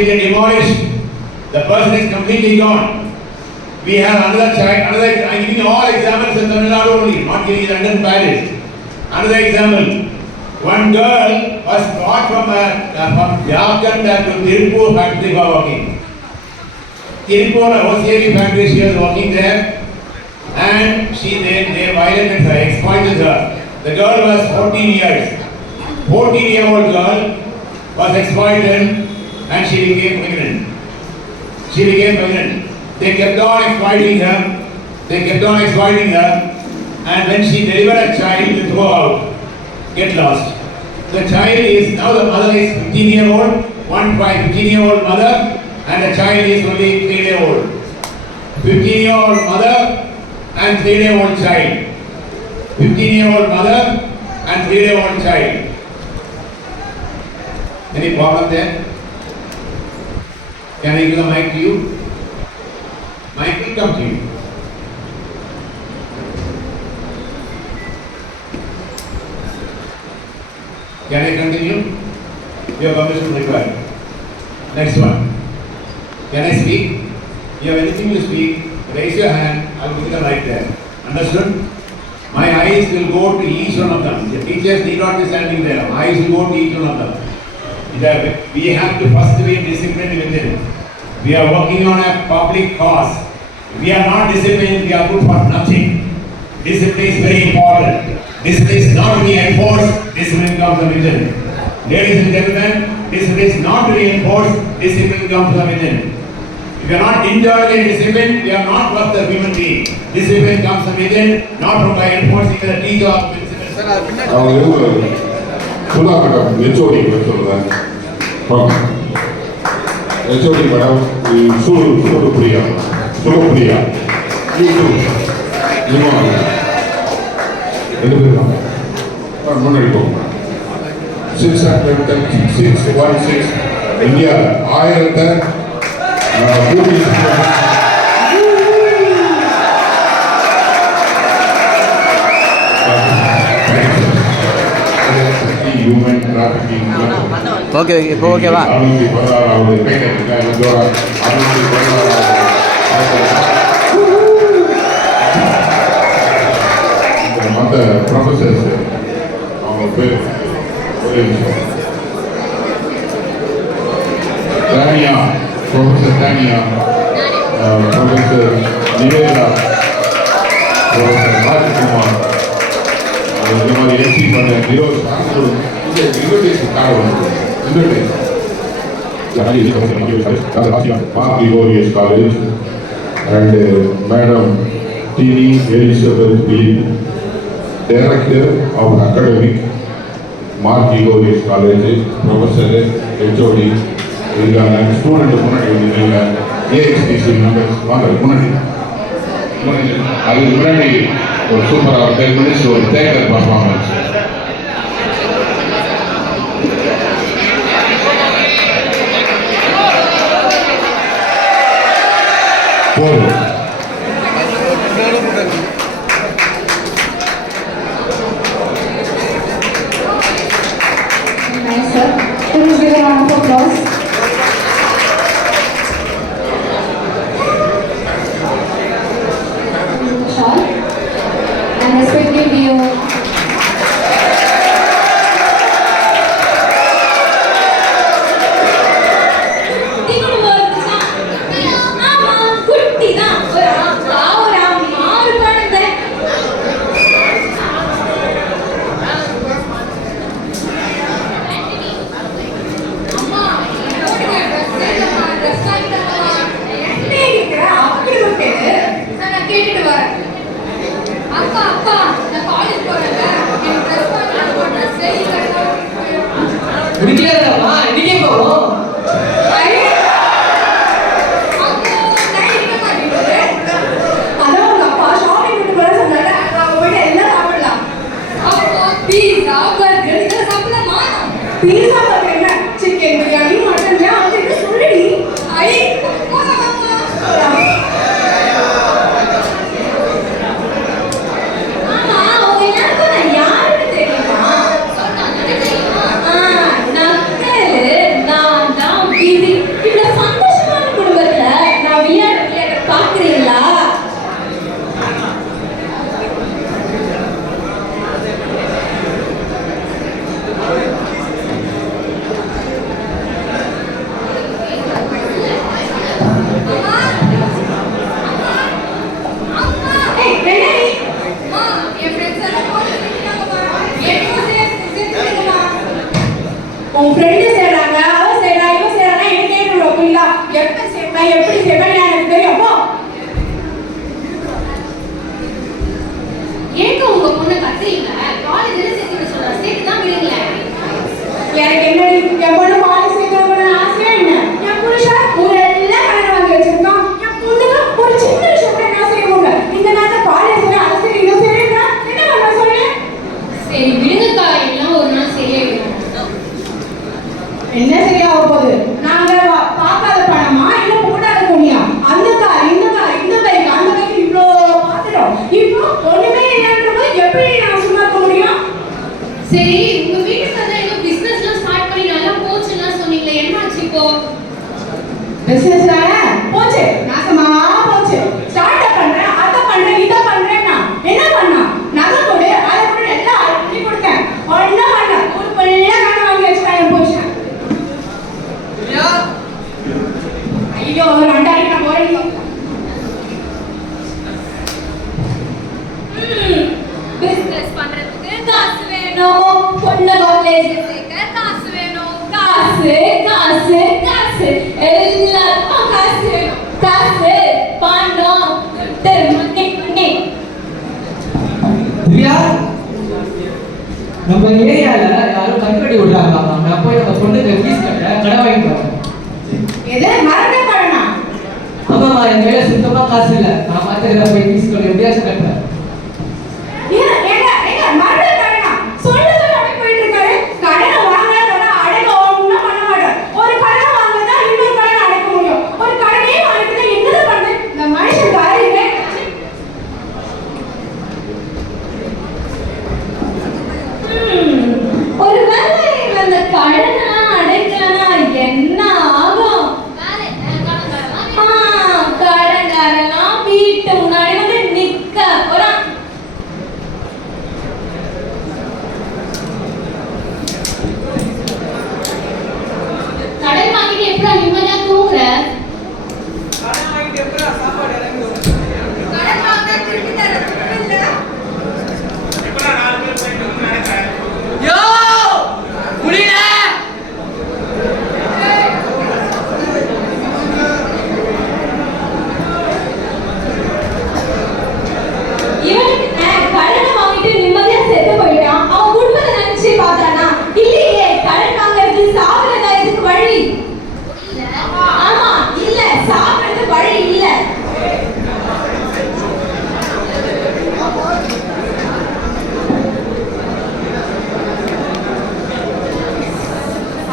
completely demolished. The person is completely gone. We have another child, I'm giving you all examples in Tamil Nadu only, not giving you London, Paris. Another example. One girl was brought from Jharkhand to Tirupur factory for working. Tirupur OCAV factory, she was working there, and they violated her, exploited her. The girl was 14 years. 14-year-old girl was exploited and she became pregnant. They kept on exploiting her. And when she delivered a child, they throw out, get lost. The child is, now the mother is 15-year-old, 15-year-old mother, and the child is only 3-year-old. 15-year-old mother and 3-year-old child. 15-year-old mother and 3-year-old child. Any problem there? Can I give the mic to you? Mic will come to you. Can I continue? Your permission required. Next one. Can I speak? You have anything to speak? Raise your hand. I will give you the mic there. Understood? My eyes will go to each one of them. The teachers need not be standing there. My eyes will go to each one of them. We have to first be disciplined within. We are working on a public cause. If we are not disciplined, we are good for nothing. Discipline is very important. Discipline is not to be enforced, discipline comes from within. Ladies and gentlemen, discipline is not to be enforced, discipline comes from within. If you are not internally disciplined, we are not worth the human being. Discipline comes from within, not from by enforcing the teacher of principle. HOD madam, Surupriya. You too. Munnadi go. 616 India. Human trafficking. Okay, இப்போ ஓகேவா? மற்ற professors அவங்க பேர் ஒரே நிமிஷம். Tania, professor Tania, professor Nivetha, professor Rajkumar, இந்த மாதிரி SC பண்ண நிரோஷ் இன்விடேஷன் கார்டு வந்து Mark Gregorius College and Madam Tini Elizabeth B, Director of Academic, Mark Gregorius College, Professor HOD, student AXTC members, அது முன்னாடி ஒரு சூப்பராக 10 minutes ஒரு theatre performance. Nice, sir. Please give a round of applause. Shawl. And respectfully we நான் எப்படி செய்வேன்னு எனக்கு தெரியும். போ. ஏங்க உங்க பொண்ணு கத்துறீங்க? காலேஜ்ல சேர்த்து சொல்றா, சேர்த்து தான் விடுங்க. எனக்கு என்ன என் பொண்ணு காலேஜ் சேர்க்கணும்னு ஆசையா என்ன? என் புருஷன் ஊரெல்லாம் கடன் வாங்கி வச்சிருக்கான். என் பொண்ணுக்கு ஒரு சின்ன விஷயம் கூட என்ன செய்ய முடியல. இந்த நேரத்துல காலேஜ்ல அது சரி இது சரின்னா என்ன பண்ண சொல்லு? சரி விடுங்கக்கா, எல்லாம் ஒரு நாள் சரியாயிடும். என்ன சரியாக போகுது? நாங்க பார்க்காத பணமா இல்ல போடாத துணியா? அந்த கார் இந்த பைக் அந்த பைக் இவ்வளோ பார்த்துட்டோம். இப்போ ஒண்ணுமே இல்லைன்றப்போ எப்படி நான் சும்மா இருக்க முடியும்? சரி உங்க வீட்டுக்கு வந்து ஏதோ பிசினஸ்லாம் ஸ்டார்ட் பண்ணி நல்லா போச்சுன்னா சொன்னீங்களே, என்னாச்சு இப்போ? பிசினஸ் போச்சு, நாசமா போச்சு. ஸ்டார்ட் அப் பண்றேன், அதை பண்றேன், இதை பண்றேன்னா என்ன பண்ணா? நகை கொடு, அதை கொடு, எல்லாம் அள்ளி கொடுத்தேன். ஒன்றும் பண்ண ஒரு பிள்ளையா கடன் வாங்கி வச்சுட்டேன் என் புருஷன். ஐயோ ஒரு 2000 நான் போறேன். பிசினஸ் பண்றதுக்கு காசு வேணும், பொண்ணு காலேஜ் சேர்க்க காசு வேணும், காசு காசு காசு எல்லாருக்கும் காசு வேணும். காசு பணம் மணி மணி. திவ்யா, நம்ம ஏரியால யாரும் கண்கட்டி விடுறாங்க. நான் போய் நம்ம பொண்ணுக்கு ஃபீஸ் கட்ட கடன் வாங்கிட்டு வரேன். எது மறந்தே பண்ணா? ஆமாம்மா, என் கையில சுத்தமா காசு இல்லை. நான் மாத்திர போய் ஃபீஸ் கட்ட எப்படியாச்சும் கட்டுறேன். மறந்தே பண்ணா? சொல்லு அப்படியே போயிட்டு இருக்காரு. கடனை வாங்கினா அடைக்க ஒன்றும் பண்ண மாட்டேன். ஒரு கடன் வாங்கினா இன்னொரு கடன் அடைக்க முடியும். ஒரு கடனே வாங்கிட்டு என்னது பண்ணு? இந்த மனுஷன் காரியமே ஒரு வேளை அந்த கடனெல்லாம் அடைக்கலனா என்ன ஆகும்? கடன்காரெல்லாம் வீட்டு முன்னாடி வந்து நிக்க போறான். கடன் வாங்கிட்டு எப்படா நிம்மதியா தூங்குற? கடன் வாங்கினா திருப்பி தர இல்ல. கடனை வாங்கிட்டு நிம்மதியா செத்து போயிட்டான். அவன் குடும்பத்தை நினைச்சு பார்த்தானா? இல்லையே, கடன் வாங்குறது சாப்பிடுறதா இதுக்கு வழி? ஆமா, இல்ல சாப்பிடுறது வழி இல்ல.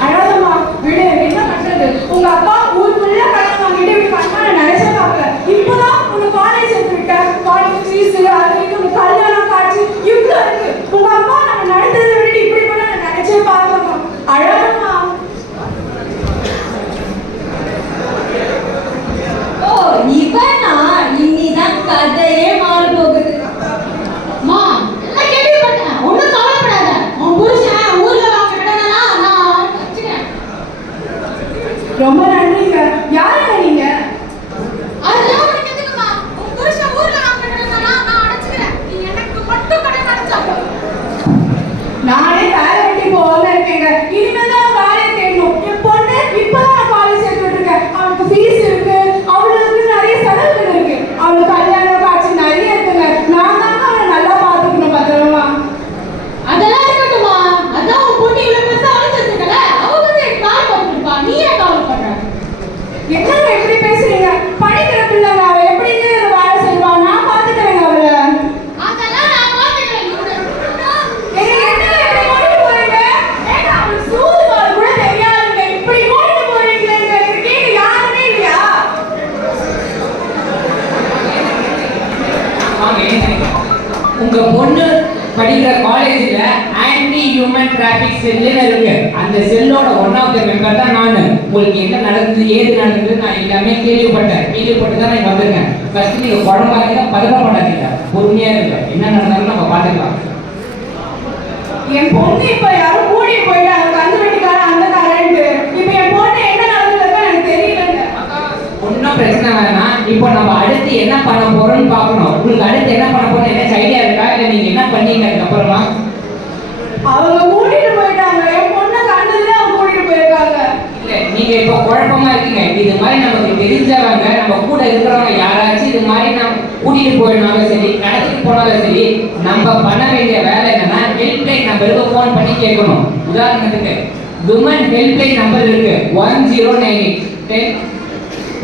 அழாதம்மா, விடு, என்ன பண்றது? உங்க அப்பா ஊருக்குள்ள கடன் வாங்கிட்டு இப்படி பண்ண நினைச்சே பார்க்கல. இப்பதான் உங்க காலேஜ் சேர்த்து விட்ட, காலேஜ் ஃபீஸ் அது இது உங்க கல்யாணம் காட்சி இவ்வளோ இருக்கு. உங்க அப்பா நம்ம நடந்ததை விட்டுட்டு இப்படி பண்ண நான் நினைச்சே பார்க்கலாமா? அழாதம்மா. ஓ இவனா? இனிதான் கதையே மாறி போகுது. மா எல்லாம் கேள்விப்பட்டேன், ஒன்றும் கவலைப்படாத. உன் புருஷன் ஊர்ல வாங்கிட்டனா நான் வச்சுக்கிறேன். ரொம்ப நன்றிங்க. யாருங்க நீங்க? அதெல்லாம் உனக்கு எதுக்குமா? உன் புருஷன் ஊர்ல வாங்கிட்டனா நான் அடைச்சுக்கிறேன். நீ எனக்கு மட்டும் கடன் அடைச்சா போதும். நானே வேலை வெட்டி போகாம இருக்கேங்க. இனிமேல் தான் வேலையை தேடணும். என் பொண்ணு இப்பதான் நான் காலேஜ் சேர்த்து விட்டுருக்கேன். அவனுக்கு ஃபீஸ் இருக்கு, அவளுக்கு நிறைய செலவுகள் இருக்கு, அவளுக்கு கல்யாணம் காட்சி நிறைய இருக்குங்க. நான் தாங்க அவளை நல்லா பார்த்துக்கணும் பத்திரமா. அதெல்லாம் இருக்கட்டுமா? அதான் உன் பொண்ணு இவ்வளவு பெருசா அழைச்சிருக்கல, அவ வந்து கால் பண்ணிருப்பா. நீ ஏன் கவலை பண்ற? என்னங்க எப்படி பேசுறீங்க? படிக்கிற பிள்ளைங்க, அவ எப்படிங்க வேலை செய்வா? நான் பார்த்துக்கிறேங்க அவளை. அதெல்லாம் நான் பாத்துக்கிறேன். என்ன இப்படி கொண்டு போறீங்க? ஏங்க அவளுக்கு சூது பால் கூட தெரியாதுங்க. இப்படி கொண்டு போறீங்களேங்க. இதுக்கு யாருமே இல்லையா? உங்க பொண்ணு படிக்கிற காலேஜ்ல ஆன்டி ஹியூமன் டிராபிக் செல்லுன்னு இருக்கு. அந்த செல்லோட ஒன் ஆஃப் த மெம்பர் தான் நான். உங்களுக்கு என்ன நடந்தது ஏது நடந்தது நான் எல்லாமே கேள்விப்பட்டு தான் நான் வந்திருக்கேன். ஃபர்ஸ்ட் நீங்க குழம்பாதீங்க, பதட்டப்படாதீங்க, பொறுமையா இருங்க. என்ன நடந்தாலும் நம்ம பார்த்துக்கலாம். என் பொண்ணு இப்ப யாரும் கூட்டிட்டு போயிட்டாங்க, கந்து வெட்டிக்காரன் அந்த காரன்ட்டு. இப்ப என் பொண்ணு என்ன நடந்ததுன்னு எனக்கு தெரியலங்க. ஒன்றும் பிரச்சனை வேணாம். இப்போ நம்ம அடுத்து என்ன பண்ண போறோம்னு பார்க்கணும். உங்களுக்கு அடுத்து என்ன பண்ண போறோம் ஏதாச்சும் ஐடியா இருக்கா? இல்லை நீங்க என்ன பண்ணீங்க அதுக்கப்புறமா? அவங்க கூட்டிட்டு போயிட்டாங்க. என் பொண்ணை கண்டதுல அவங்க கூட்டிட்டு போயிருக்காங்க. இல்ல நீங்க இப்போ குழப்பமா இருக்கீங்க. இது மாதிரி நமக்கு தெரிஞ்சவங்க நம்ம கூட இருக்கிறவங்க யாராச்சும் இது மாதிரி நம்ம கூட்டிட்டு போயினாலும் சரி, கடத்திட்டு போனாலும் சரி, நம்ம பண்ண வேண்டிய வேலை என்னன்னா ஹெல்ப்லைன் நம்பருக்கு ஃபோன் பண்ணி கேட்கணும். உதாரணத்துக்கு விமன் ஹெல்ப்லைன் நம்பர் இருக்கு 1098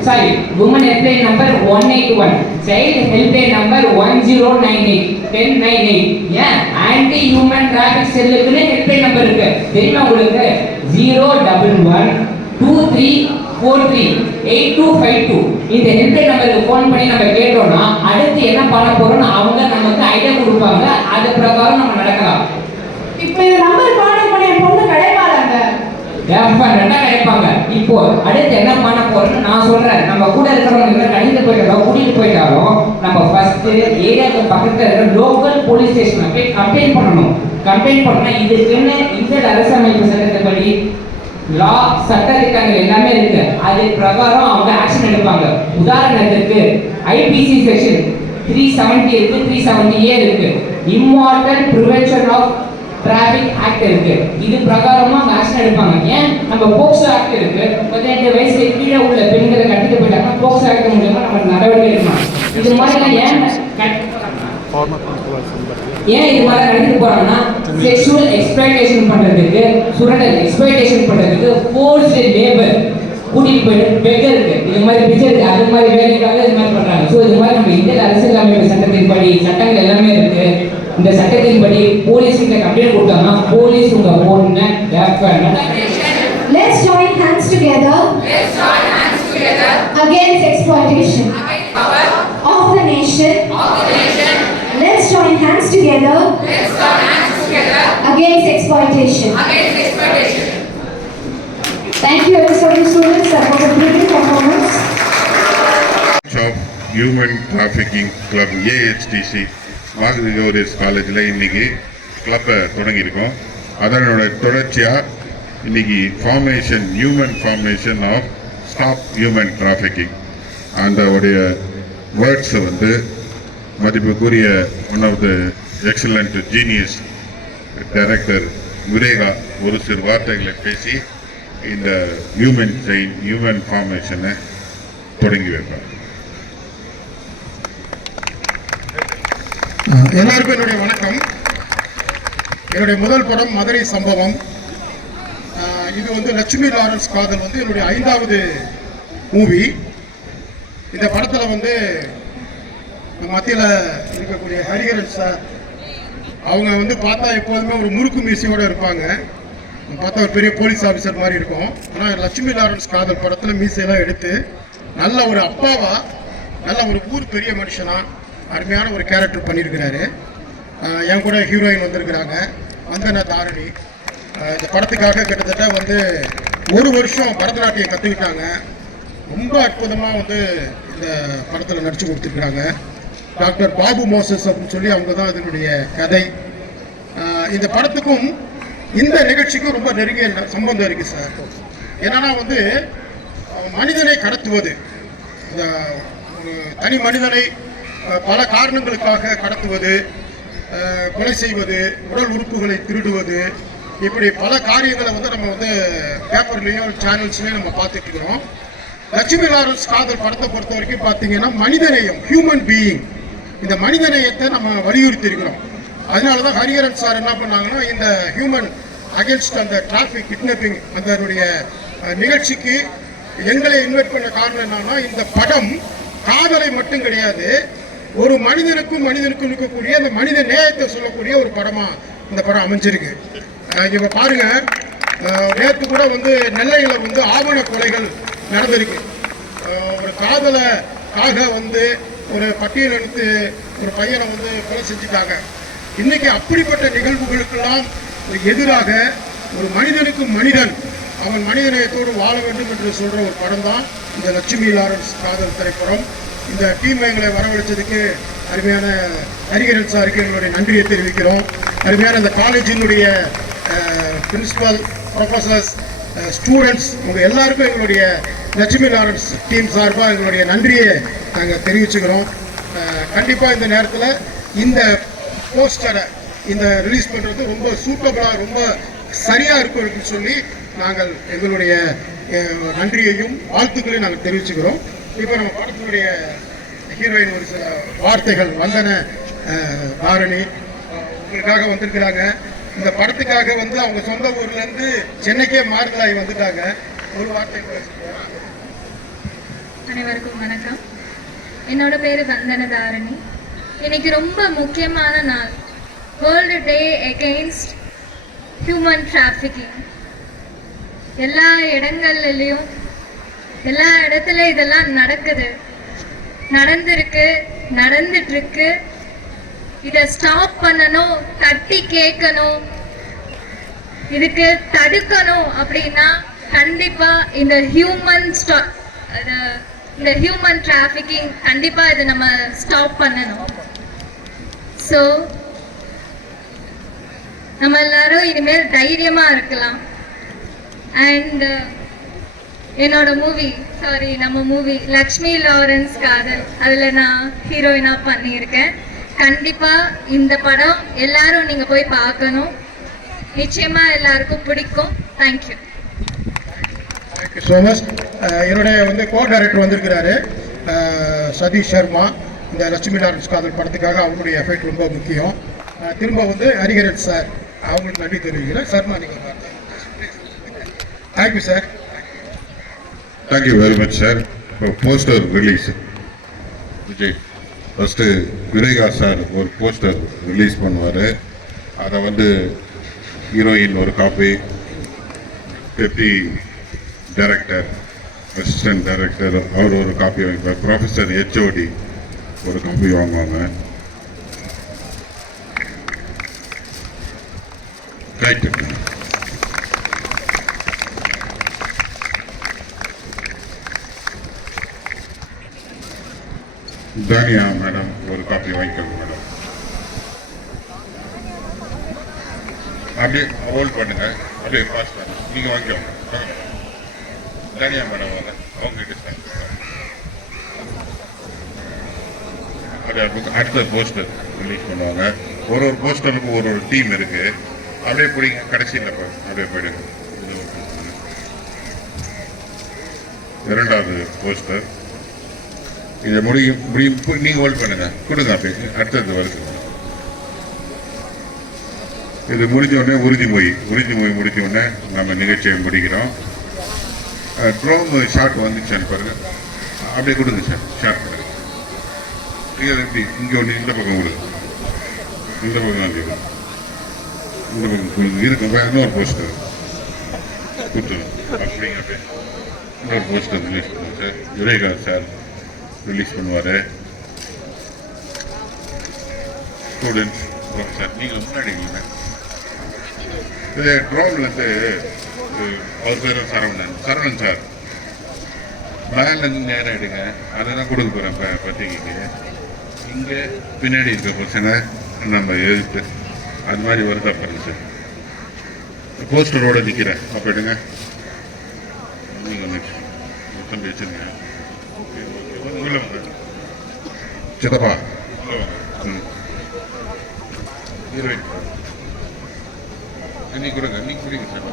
sorry women helpline number 181, child helpline number 1098 and anti human traffic செல்லுக்குன்னு ஹெல்ப்லைன் நம்பர் இருக்கு தெரியுமா உங்களுக்கு? 01123438252 இந்த ஹெல்ப்லைன் நம்பருக்கு ஃபோன் பண்ணி நம்ம கேட்டோம்னா அடுத்து என்ன பண்ண போறோம்னு அவங்க நமக்கு ஐடியா கொடுப்பாங்க. அது பிரகாரம் நம்ம நடக்கலாம். இப்போ இந்த நம்பர் கான்டாக்ட் பண்ணி என் பொண்ணு கிடைப்பாங்க. டெஃபினட்டா கிடைப்பாங்க. இப்போ அடுத்து என்ன பண்ண போறோம்னு நான் சொல்றேன். நம்ம கூட இருக்கிறவங்க கழிந்து போயிட்டாலும் கூட்டிட்டு போயிட்டாலும் நம்ம ஃபர்ஸ்ட் ஏரியாவுக்கு பக்கத்துல இருக்கிற லோக்கல் போலீஸ் ஸ்டேஷன்ல போய் கம்ப்ளைண்ட் பண்ணணும். கம்ப்ளைண்ட் பண்ணா இதுக்குன்னு இந்திய அரசமைப்பு சட்டத்தின்படி லா சட்ட திட்டங்கள் எல்லாமே இருக்கு. அது பிரகாரம் அவங்க ஆக்ஷன் எடுப்பாங்க. உதாரணத்துக்கு ஐபிசி செக்ஷன் 370 இருக்கு, 370A இருக்கு, immoral prevention of traffic act இருக்கு. இது பிரகாரமா ஆக்ஷன் எடுப்பாங்க. ஏன் நம்ம போக்சோ ஆக்ட் இருக்கு, 18 வயசுக்கு கீழே உள்ள பெண்களை கட்டிட்டு போயிட்டாங்கன்னா போக்சோ ஆக்ட் மூலமா நம்ம நடவடிக்கை எடுக்கலாம். இது மாதிரி ஏன் இது மாதிரி நடந்துட்டு போறாங்கன்னா செக்ஷுவல் எக்ஸ்ப்ளாய்டேஷன் பண்றதுக்கு, சுரண்டல் எக்ஸ்ப்ளாய்டேஷன் பண்றதுக்கு, ஃபோர்ஸ்ட் லேபர் கூட்டிட்டு போயிட்டு பெக்கருக்கு இது மாதிரி பிச்சருக்கு அது மாதிரி வேலைக்காக இது மாதிரி பண்றாங்க. ஸோ இது மாதிரி நம்ம இந்திய அரசியலமைப்பு சட்டத்தின்படி சட்டங்கள் எல்லாமே இருக்கு. இந்த சட்டத்தின்படி போலீஸ் கிட்ட கம்ப்ளைண்ட் கொடுத்தாங்கன்னா போலீஸ் உங்க பொண்ணை Let's join hands together. Against exploitation of the nation. Let's join hands together. Against exploitation. Thank you, every students, for the brilliant performance. of Human Trafficking Club AHTC மார்கரியோரிஸ் காலேஜில் இன்னைக்கு கிளப்பை தொடங்கியிருக்கோம். அதனோட தொடர்ச்சியாக இன்னைக்கு formation human formation of stop human trafficking அந்த உடைய வேர்ட்ஸை வந்து மதிப்புக்குரிய one of the excellent genius director விரேகா ஒரு சிறு வார்த்தைகளை பேசி இந்த ஹியூமன் செயின் ஹியூமன் ஃபார்மேஷனை தொடங்கி வைப்பார். எல்லாருக்கும் என்னுடைய வணக்கம். என்னுடைய முதல் படம் மதுரை சம்பவம். இது வந்து லட்சுமி லாரன்ஸ் காதல் வந்து என்னுடைய 5வது மூவி. இந்த படத்தில் வந்து மத்தியில் இருக்கக்கூடிய ஹரிஹரன் சார் அவங்க வந்து பார்த்தா எப்போதுமே ஒரு முறுக்கு மீசையோடு இருப்பாங்க. பார்த்தா ஒரு பெரிய போலீஸ் ஆஃபீஸர் மாதிரி இருக்கும். ஆனால் லட்சுமி லாரன்ஸ் காதல் படத்தில் மீசையெல்லாம் எடுத்து நல்ல ஒரு அப்பாவா, நல்ல ஒரு ஊர் பெரிய மனுஷனா அருமையான ஒரு கேரக்டர் பண்ணியிருக்கிறாரு. என் கூட ஹீரோயின் வந்திருக்கிறாங்க வந்தனா தாரணி. இந்த படத்துக்காக கிட்டத்தட்ட வந்து 1 வருஷம் பரதநாட்டியம் கற்றுக்கிட்டாங்க. ரொம்ப அற்புதமாக வந்து இந்த படத்தில் நடித்து கொடுத்துருக்குறாங்க. டாக்டர் பாபு மோசஸ் அப்படின்னு சொல்லி அவங்க தான் இதனுடைய கதை. இந்த படத்துக்கும் இந்த நிகழ்ச்சிக்கும் ரொம்ப நெருங்கிய சம்பந்தம் இருக்குது சார். என்னன்னா வந்து மனிதனை கடத்துவது, இந்த தனி மனிதனை பல காரணங்களுக்காக கடத்துவது, கொலை செய்வது, உடல் உறுப்புகளை திருடுவது, இப்படி பல காரியங்களை வந்து நம்ம வந்து பேப்பர்லேயும் சேனல்ஸ்லேயும் நம்ம பார்த்துட்டு இருக்கிறோம். லட்சுமி லாரன்ஸ் காதல் படத்தை பொறுத்த வரைக்கும் பார்த்தீங்கன்னா மனிதநேயம், ஹியூமன் பீயிங், இந்த மனிதநேயத்தை நம்ம வலியுறுத்தி இருக்கிறோம். அதனால தான் ஹரிஹரன் சார் என்ன பண்ணாங்கன்னா இந்த ஹியூமன் அகேன்ஸ்ட் அந்த டிராஃபிக் கிட்னாப்பிங் அதனுடைய நிகழ்ச்சிக்கு எங்களை இன்வைட் பண்ண காரணம் என்னன்னா இந்த படம் காதலை மட்டும் கிடையாது, ஒரு மனிதனுக்கும் இருக்கக்கூடிய அந்த மனித நேயத்தை சொல்லக்கூடிய ஒரு படமா இந்த படம் அமைஞ்சிருக்கு. இப்ப பாருங்க, நேற்று கூட வந்து நெல்லையில் வந்து ஆவண கொலைகள் நடந்திருக்கு. ஒரு காதலுக்காக வந்து ஒரு பட்டியல் எடுத்து ஒரு பையனை வந்து கொலை செஞ்சுட்டாங்க. இன்னைக்கு அப்படிப்பட்ட நிகழ்வுகளுக்கெல்லாம் எதிராக ஒரு மனிதனுக்கு மனிதன் அவன் மனிதநேயத்தோடு வாழ வேண்டும் என்று சொல்ற ஒரு படம் தான் இந்த லட்சுமி லாரன்ஸ் காதல் திரைப்படம். இந்த டீம் எங்களை வரவழைச்சதுக்கு அருமையான ஹரிஹரன் சாருக்கு எங்களுடைய நன்றியை தெரிவிக்கிறோம். அருமையான இந்த காலேஜினுடைய பிரின்சிபல், ப்ரொஃபஸர்ஸ், ஸ்டூடெண்ட்ஸ் உங்கள் எல்லாருக்கும் எங்களுடைய லட்சுமி லாரன்ஸ் டீம் சார்பாக எங்களுடைய நன்றியை நாங்கள் தெரிவிச்சுக்கிறோம். கண்டிப்பாக இந்த நேரத்தில் இந்த போஸ்டரை இந்த ரிலீஸ் பண்ணுறது ரொம்ப சூட்டபுளாக ரொம்ப சரியாக இருக்கும் சொல்லி நாங்கள் எங்களுடைய நன்றியையும் வாழ்த்துக்களையும் நாங்கள் தெரிவிச்சுக்கிறோம். இப்போ நம்ம படத்தினுடைய ஹீரோயின் ஒரு சில வார்த்தைகள் வந்தன தாரணி உங்களுக்காக வந்திருக்கிறாங்க. இந்த படத்துக்காக வந்து அவங்க சொந்த ஊர்லேருந்து சென்னைக்கே மாறுதலாகி வந்துட்டாங்க. ஒரு வார்த்தை பேசுகிறேன். அனைவருக்கும் வணக்கம். என்னோட பேர் வந்தன தாரணி. இன்னைக்கு ரொம்ப முக்கியமான நாள், world day against human trafficking. எல்லா இடங்கள்லையும் எல்லா இடத்துல இதெல்லாம் நடக்குது, நடந்துருக்கு, நடந்துட்டுருக்கு. இதை ஸ்டாப் பண்ணணும், தட்டி கேட்கணும், இதுக்கு தடுக்கணும் அப்படின்னா கண்டிப்பா இந்த ஹியூமன் டிராஃபிக்கிங் கண்டிப்பா இதை நம்ம ஸ்டாப் பண்ணணும். ஸோ நம்ம எல்லாரும் இனிமேல் தைரியமா இருக்கலாம். அண்ட் என்னோட நம்ம மூவி லக்ஷ்மி லாரன்ஸ் காதல், அதில் நான் ஹீரோயினா பண்ணியிருக்கேன். கண்டிப்பா இந்த படம் எல்லாரும் நீங்க போய் பார்க்கணும். நிச்சயமா எல்லாருக்கும் பிடிக்கும். தேங்க்யூ. Thank you so much. என்னுடைய வந்து கோ டைரக்டர் வந்திருக்கிறாரு சதீஷ் சர்மா. இந்த லட்சுமி லாரன்ஸ் காதல் படத்துக்காக அவங்களுடைய எஃபெக்ட் ரொம்ப முக்கியம். திரும்ப வந்து ஹரிஹரன் சார் அவங்களுக்கு நன்றி தெரிவிக்கிறேன். சர்மா நீங்கள் thank you sir. Thank you very much, sir. Poster release. Vijay first Viveka sir ஒரு போஸ்டர் ரிலீஸ் பண்ணுவார். அதை வந்து ஹீரோயின் ஒரு copy, deputy director, assistant director அவர் ஒரு காப்பி வாங்கிப்பார், ப்ரொஃபஸர் ஹெச்ஓடி ஒரு காப்பி வாங்குவாங்க. ரைட்டு. தானியா மேடம் ஒரு காப்பி வாங்கிக்கோங்க மேடம். அப்படியே ஹோல்ட் பண்ணுங்க, அப்படியே பாஸ் பண்ணுங்க, நீங்கள் வாங்கிக்கோங்க. தானியா மேடம் வர அவங்ககிட்ட அப்படியே அடுத்த போஸ்டர் ரிலீஸ் பண்ணுவாங்க. ஒரு போஸ்டருக்கு ஒரு டீம் இருக்கு. அப்படியே பிடிங்க, கடைசியில் அப்படியே போயிடுங்க. இரண்டாவது போஸ்டர் இதை முடியும் நீங்கள் ஹோல்ட் பண்ணுங்க, கொடுங்க. அப்படி அடுத்தது வருது. இது முடிஞ்ச உடனே உறுதிமொழி முடிஞ்ச உடனே நம்ம நிகழ்ச்சியை முடிக்கிறோம். ட்ரோன் ஷார்ட் வந்துச்சான்னு பாருங்க, அப்படியே கொடுங்க சார். ஷார்ட் பண்ணுங்க. இது எப்படி இங்கே ஒன்று இந்த பக்கம் கொடுங்க, இந்த பக்கம் வந்து இந்த பக்கம் இருக்கும். இன்னொரு போஸ்டர் கொடுத்துருங்க. அப்படிங்க அப்படியே இன்னொரு போஸ்டர் ரிலீஸ் பண்ணுங்க சார். விவேகா சார் ரிலீஸ் பண்ணுவார். ஸ்டூடெண்ட்ஸ் ப்ரொஃபஸர் நீங்கள் முன்னாடி இல்லைங்க. இது ட்ரோன்லேருந்து அவர் பேர் சரவணன் சார் மேலேருந்து நேரம் எடுங்க. அதை தான் கொடுக்க போகிறேன் பத்திரிக்கைக்கு. இங்கே பின்னாடி இருக்க பர்சனை நம்ம எழுத்து அது மாதிரி வருதா பாருங்க சார். போஸ்டரோடு நிற்கிறேன். அப்போ எடுங்க. நீங்கள் தம்பி வச்சுருங்க. சித்தப்பா ஹீரோயின் இன்னைக்கு கொடுங்க, இன்னைக்கு கொடுங்க சார்.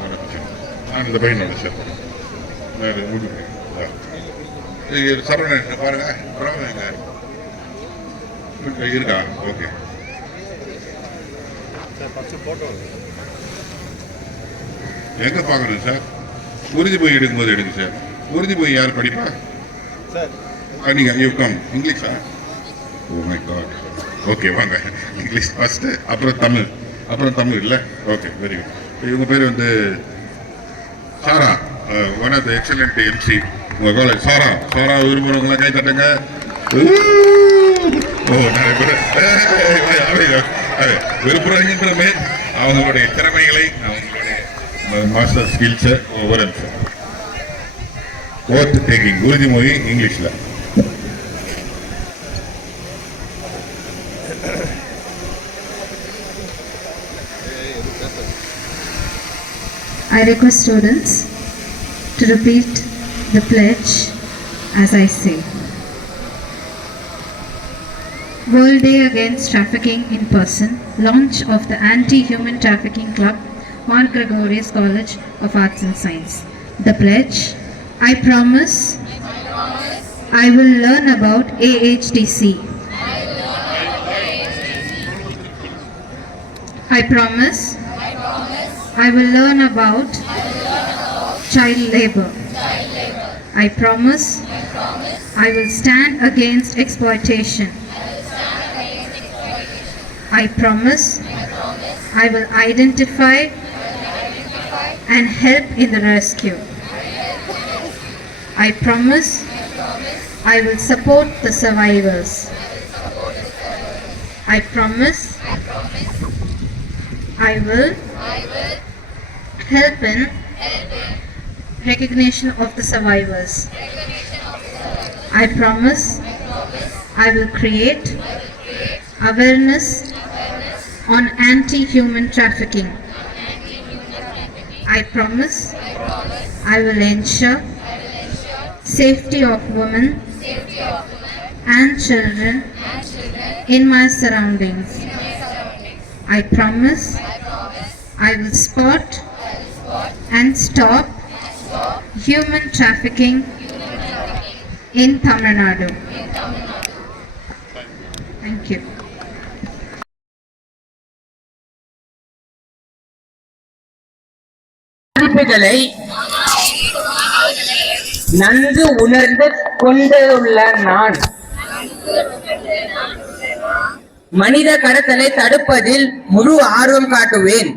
நான் இந்த பையனோட சார் சரவணன் பாருங்க. இருக்கா? ஓகே. எங்க பார்க்கணும் சார்? உறுதிமொழி எடுக்கும்போது எடுங்க சார். உறுதிமொழி யார் படிப்பா? நீங்கள் யூ கம் இங்கிலீஷா? Oh my God. ஓகே வாங்க. இங்கிலீஷ் ஃபஸ்ட்டு, அப்புறம் தமிழ் இல்லை? Okay very good. இவங்க பேர் வந்து Sara, one of the excellent MC உங்கள் காலேஜ். சாரா விரும்புகிறவங்களாம் கை தட்டுங்க. ஓ நிறைய பேர் விரும்புகிறீங்கன்றமே அவங்களுடைய திறமைகளை, அவங்களுடைய மாஸ்டர் ஸ்கில்ஸை ஒவ்வொரு ஓத் டேக்கிங் உறுதிமொழி இங்கிலீஷில். I request students to repeat the pledge as I say. World Day Against Trafficking in Person, launch of the Anti-Human Trafficking Club, Mark Gregorius College of Arts and Science. The pledge: I promise I will learn about AHTC. I promise I will learn about child labor. I promise I will stand against exploitation. I promise I will identify and help in the rescue. I promise I will support the survivors. I promise I will help in recognition of the survivors. I promise I will create awareness on anti-human trafficking. I promise I will ensure safety of women and children in my surroundings. I promise I will spot and stop human trafficking in Tamil Nadu. Thank you. மதிப்புகளை நன்கு உணர்ந்து கொண்டுள்ள நான் மனித கடத்தலை தடுப்பதில் முழு ஆர்வம் காட்டுவேன்.